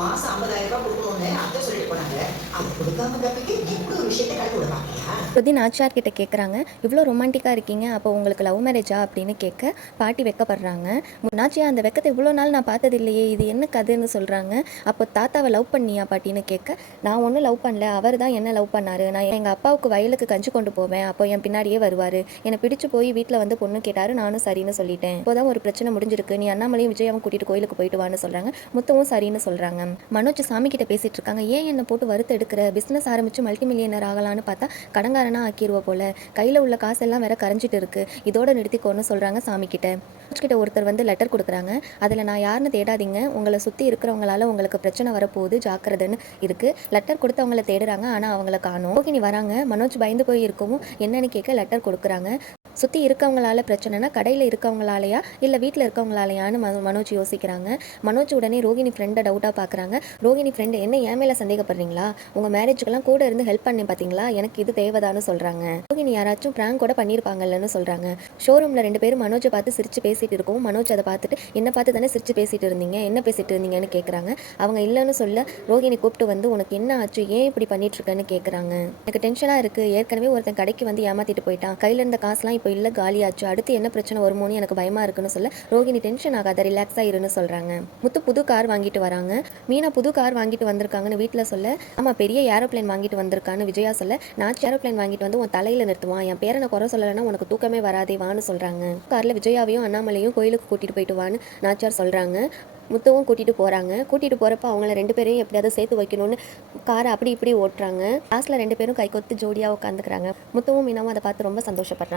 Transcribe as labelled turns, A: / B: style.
A: மாசம் ஐம்பதாயிரம் ரூபாய் கொடுக்கணும்னு அதை சொல்லிட்டு போனாங்க. அதை கொடுக்காம தப்பிக்கு இப்படி ஒரு விஷயத்தை கலந்து விடுவாங்க பாக்கியா
B: ஸ்ருதி கிட்ட கேட்குறாங்க இவ்வளோ ரொமான்டிக்காக இருக்கீங்க. அப்போ உங்களுக்கு லவ் மேரேஜா அப்படின்னு கேட்க பாட்டி வெக்கப்படுறாங்க. நாச்சியா அந்த வெக்கத்தை இவ்வளோ நாள் நான் பார்த்தது இல்லையே இது என்ன கதைன்னு சொல்கிறாங்க அப்போ தாத்தாவை லவ் பண்ணியா பாட்டின்னு கேட்க நான் ஒன்றும் லவ் பண்ணல. அவர் தான் என்ன லவ் பண்ணாரு? நான் எங்கள் அப்பாவுக்கு வயலுக்கு கஞ்சி கொண்டு போவேன். அப்போ என் பின்னாடியே வருவார். என்னை பிடிச்சு போய் வீட்டில் வந்து பொண்ணு கேட்டார். நானும் சரின்னு சொல்லிட்டேன். இப்போதான் ஒரு பிரச்சனை முடிஞ்சிருக்கு. நீ அண்ணாமலையும் விஜயாவும் கூட்டிகிட்டு கோயிலுக்கு போயிட்டு வான்னு சொல்கிறாங்க முத்தமும் சரின்னு சொல்கிறாங்க மனோஜ் சாமி கிட்ட பேசிட்டு இருக்காங்க ஏன் என்னை போட்டு வறுத்து எடுக்கிற? பிஸ்னஸ் ஆரம்பிச்சு மல்டி மில்லியனர் ஆகலான்னு பார்த்தா கடங்காரனா ஆக்கிடுவ போல. கையில் உள்ள காசெல்லாம் வேற கரைஞ்சிட்டு இருக்கு. இதோட நிறுத்திக்கோன்னு சொல்கிறாங்க சாமி கிட்ட. கிட்ட ஒருத்தர் வந்து லெட்டர் கொடுக்குறாங்க. அதில் நான் யாருன்னு தேடாதீங்க. உங்களை சுற்றி இருக்கிறவங்களால உங்களுக்கு பிரச்சனை வரப்போகுது. ஜாக்கிரதைன்னு இருக்கு. லெட்டர் கொடுத்து அவங்கள தேடுறாங்க. ஆனால் அவங்கள காணும். ஓகே நீ வராங்க. மனோஜ் பயந்து போய் இருக்கவும் என்னன்னு கேட்க லெட்டர் கொடுக்குறாங்க. சுற்றி இருக்கவங்களால பிரச்சனைனா கடையில் இருக்கவங்களாலையா இல்லை வீட்டில் இருக்கவங்களாலையான்னு மனோ மனோஜ் யோசிக்கிறாங்க. மனோஜ் உடனே ரோகிணி ஃப்ரெண்டை டவுட்டாக பார்க்குறாங்க ரோகிணி ஃப்ரெண்டு என்ன என் மேலே சந்தேகப்படுறீங்களா? உங்கள் மேரேஜுக்கெல்லாம் கூட இருந்து ஹெல்ப் பண்ணேன் பார்த்தீங்களா எனக்கு இது தேவைதான்னு சொல்கிறாங்க ரோகிணி யாராச்சும் ப்ராங்க் கூட பண்ணியிருப்பாங்கல்லன்னு சொல்கிறாங்க ஷோரூமில் ரெண்டு பேரும் மனோஜை பார்த்து சிரிச்சு பேசிட்டு இருக்கோம் மனோஜ் அதை பார்த்துட்டு என்ன பார்த்து தானே சிரிச்சு பேசிட்டு இருந்தீங்க? என்ன பேசிட்டு இருந்தீங்கன்னு கேட்குறாங்க அவங்க இல்லைன்னு சொல்ல ரோகிணி கூப்பிட்டு வந்து உனக்கு என்ன ஆச்சு? ஏன் இப்படி பண்ணிட்டு இருக்கேன்னு கேட்குறாங்க எனக்கு டென்ஷனாக இருக்குது ஏற்கனவே ஒருத்தன் கடைக்கு வந்து ஏமாத்திட்டு போயிட்டான். கையில் இருந்த காசுலாம் இப்போ இல்லை காலியாச்சு. அடுத்து என்ன பிரச்சனை வருமோன்னு எனக்கு பயமாக இருக்குன்னு சொல்ல ரோகிணி டென்ஷன் ஆகாத ரிலாக்ஸாக இருன்னு சொல்கிறாங்க முத்து புது கார் வாங்கிட்டு வராங்க. மீனா புது கார் வாங்கிட்டு வந்திருக்காங்கன்னு வீட்டில் சொல்ல ஆமாம் பெரிய ஏரோப்ளேன் வாங்கிட்டு வந்திருக்கான்னு விஜயா சொல்ல நான் ஏரோப்ளேன் வாங்கிட்டு வந்து உன் தலையில் நிறுத்துவான். என் பேரனை குறை சொல்லலைன்னா உனக்கு தூக்கமே வராதே வான்னு சொல்கிறாங்க காரில் விஜயாவையும் அண்ணாமலையும் கோயிலுக்கு கூட்டிகிட்டு போயிட்டு வான்னு நாச்சார் சொல்கிறாங்க முத்துவும் கூட்டிகிட்டு போகிறாங்க கூட்டிகிட்டு போகிறப்ப அவங்கள ரெண்டு பேரையும் எப்படியாவது சேர்த்து வைக்கணும்னு காரை அப்படி இப்படி ஓட்டுறாங்க. லாஸ்ட்டில் ரெண்டு பேரும் கை கொத்து ஜோடியாக உட்காந்துக்கிறாங்க முத்துவும் மீனாவும் அதை பார்த்து ரொம்ப சந்தோஷப்படுறாங்க.